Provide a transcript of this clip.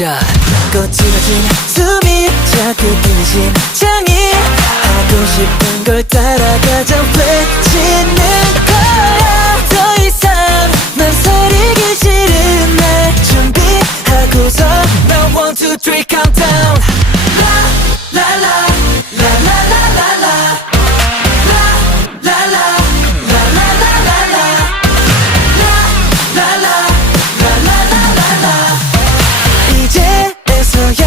시작. 거칠어진 숨이 자꾸 뛰는 심장이 하고 싶은 걸 따라가자 외치는 거야. 더 이상 망설이기 싫은 날 준비하고서 Now 1, 2, 3 countdown.